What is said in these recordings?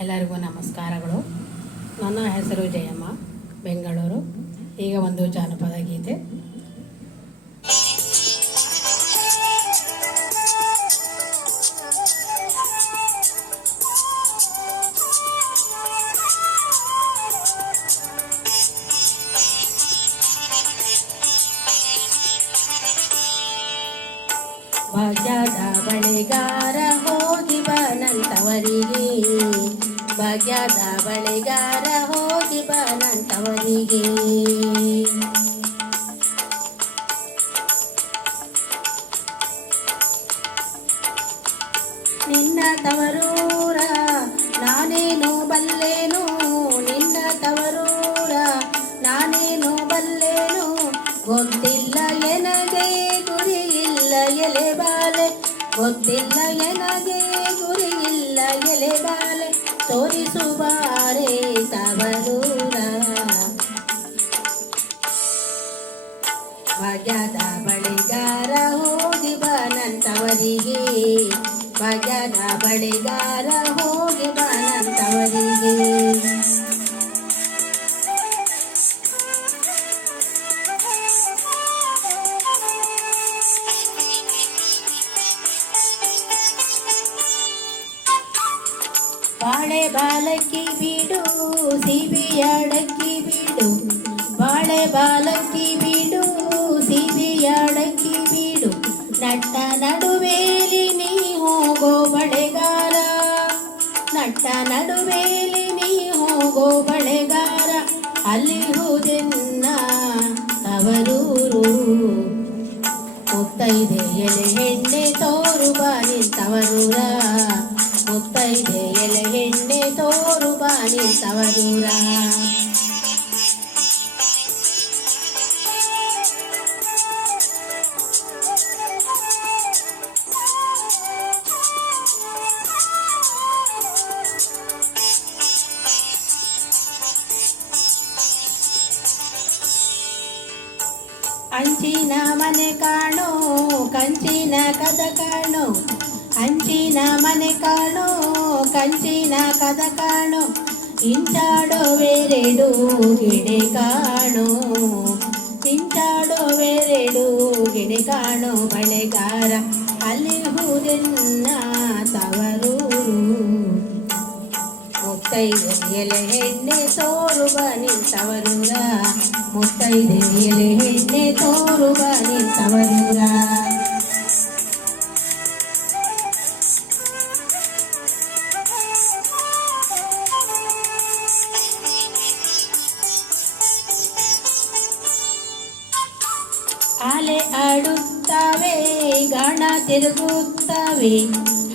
ಎಲ್ಲರಿಗೂ ನಮಸ್ಕಾರಗಳು. ನನ್ನ ಹೆಸರು ಜಯಮ್ಮ ಬೆಂಗಳೂರು. ಈಗ ಒಂದು ಜಾನಪದ ಗೀತೆ. ಬಳಿಗಾರ ಹೋಗಿ ಬನಂತವರಿಗೆ. ಭಾಗ್ಯದ ಬಳಿಗಾರ ಹೋಗಿ ಬನಂತವನಿಗೆ ನಿನ್ನ ತವರೂರ ನಾನೇನು ಬಲ್ಲೇನು? ನಿನ್ನ ತವರೂರ ನಾನೇನು ಬಲ್ಲೇನು? ಗೊತ್ತಿಲ್ಲ ಎನಗೆ ಗುರಿ ಇಲ್ಲ ಎಲೆ ಬಾಲೆ. ಗೊತ್ತಿಲ್ಲ ಎನಗೆ ಗುರಿ ಇಲ್ಲ ಎಲೆ ಬಾಲೆ. ತೋರಿಸುವಾರೆ ತವರೂರ ಭಾಗ್ಯದ ಬಳಿಗಾರ ಹೋಗಿ ಬನಂತವರಿಗೆ ಭಾಗ್ಯದ ಬಳಿಗಾರ ಹೋಗಿ ಬನಂತವರಿಗೆ ಬಾಳೆ ಬಾಲಕಿ ಬಿಡು ಅಡಕಿ ಬಿಡು. ಬಾಳೆ ಬಾಲಕಿ ಬಿಡು ಅಡಕಿ ಬಿಡು. ನಟ್ಟ ನಡುವೇಲಿ ನೀ ಹೋಗೋ ಬಳೆಗಾರ. ನಟ್ಟ ನಡುವೇಲಿ ನೀ ಹೋಗೋ ಬಳೆಗಾರ. ಅಲ್ಲಿ ಹುದೆನ್ನ ತವರೂರು. ಎಲೆ ಹೆಣ್ಣೆ. ಬಾನಿ ತವರೂರ ಅಂಚಿನ ಮನೆ ಕಾಣೋ ಕಂಚಿನ ಕದ ಕಾಣೋ ಅಂಚಿನ ಮನೆ ಕಾಣೋ ಕಂಚಿನ ಕದ ಕಾಣೋ ಇಂಚಾಡೋವೆರಡು ಗಿಡೆ ಕಾಣೋ ಇಂಚಾಡೋವೆರಡು ಗಿಡೆ ಕಾಣೋ ಬಳೆಗಾರ ಅಲ್ಲಿ ಹೂದೆನ್ನ ತವರೂರು ಮುತ್ತೈದೆ ಎಲೆ ಹೆಣ್ಣೆ ತೋರುವ ನಿಂತವರೂರ ಮುತ್ತೈದೆ ಎಲೆ ಹೆಣ್ಣೆ ತೋರುವ ನಿಂತವರೂರ ಆಲೆ ಆಡುತ್ತವೆ, ಗಣ ತಿರುಗುತ್ತವೆ.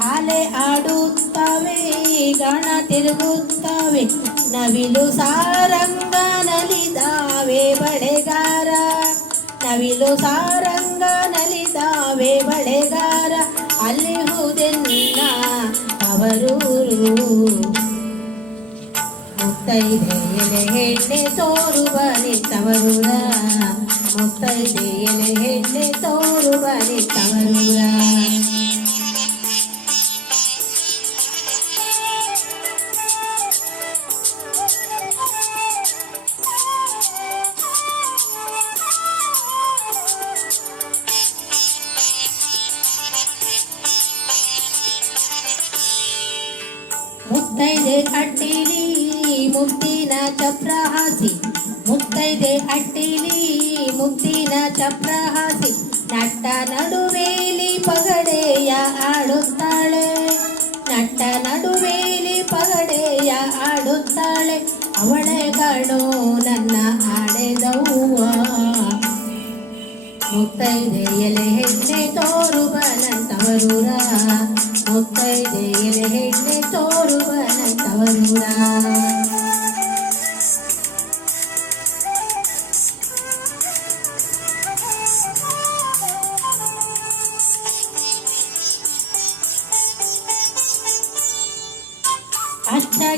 ಆಲೆ ಆಡುತ್ತವೆ, ಗಣ ತಿರುಗುತ್ತವೆ. ನವಿಲು ಸಾರಂಗ ನಲಿದಾವೆ ಬಳೆಗಾರ. ನವಿಲು ಸಾರಂಗ ನಲಿದಾವೆ ಬಳೆಗಾರ. ಅಲ್ಲಿ ಹೂದೆನ್ನ ಅವರೂರು ಮುತ್ತೈದೆ ಎಲೆ ಹೆಣ್ಣೆ ತೋರುವ ನಿಂತವರೂರ ಮುತ್ತೈದೆ ಎಲೆ ಹೆಣ್ಣೆ ತೋರುವ ನಿಂತವರೂರ ಮುತ್ತೈದೆ ಅಟ್ಟಿಲಿ ಮುತ್ತಿನ ಚಪ್ರ ಹಾಸಿ ಮುತ್ತೈದೆ ಅಟ್ಟಿಲಿ ಮುತ್ತಿನ ಚಪ್ರ ಹಾಸಿ, ನಟ್ಟ ನಡುವೇಲಿ ಪಗಡೆಯ ಆಡುತ್ತಾಳೆ. ನಟ್ಟ ನಡುವೇಲಿ ಪಗಡೆಯ ಆಡುತ್ತಾಳೆ, ಅವಳೆಗಳು ನನ್ನ ಆಡೆದವ್ವ. ಮುಕ್ತೈದೆ ಎಲೆ ಹೆಜ್ಜೆ ತೋರುವ ನಂತವರೂರ ಮುಕ್ತೈದೆ ಎಲೆ ಹೆಜ್ಜೆ ತೋರುವ ನಂತವರೂರ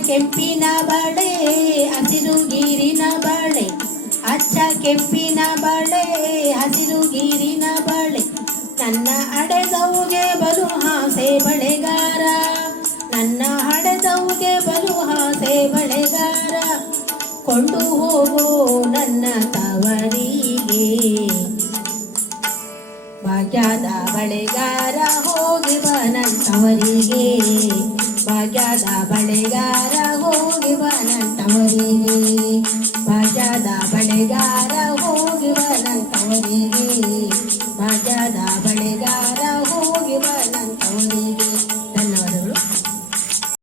ಕೆಂಪಿನ ಬಳೆ ಹಸಿರು ಗೀರಿನ ಬಳೆ. ಅಚ್ಚ ಕೆಂಪಿನ ಬಳೆ ಹಸಿರು ಗೀರಿನ ಬಳೆ. ನನ್ನ ಹಡೆದವುಗೆ ಬಲು ಹಾಸೆ ಬಳೆಗಾರ. ನನ್ನ ಹಡೆದವು ಭಾಗ್ಯದವುಗೆ ಬಲು ಹಾಸೆ ಬಳೆಗಾರ. ಕೊಂಡು ಹೋಗೋ ನನ್ನ ತವರಿಗೆ. ಭಾಗ್ಯದ ಬಳೆಗಾರ ಹೋಗಿ ಬಾ ನನ್ನ ತವರಿಗೆ ಭಾಗ್ಯದ ಬಳೆಗಾರ ಹೋಗಿ ಬಾ ನನ್ನ ತವರಿಗೆ ಭಾಗ್ಯದ ಬಳೆಗಾರ ಹೋಗಿ ಬಾ ನನ್ನ ತವರಿಗೆ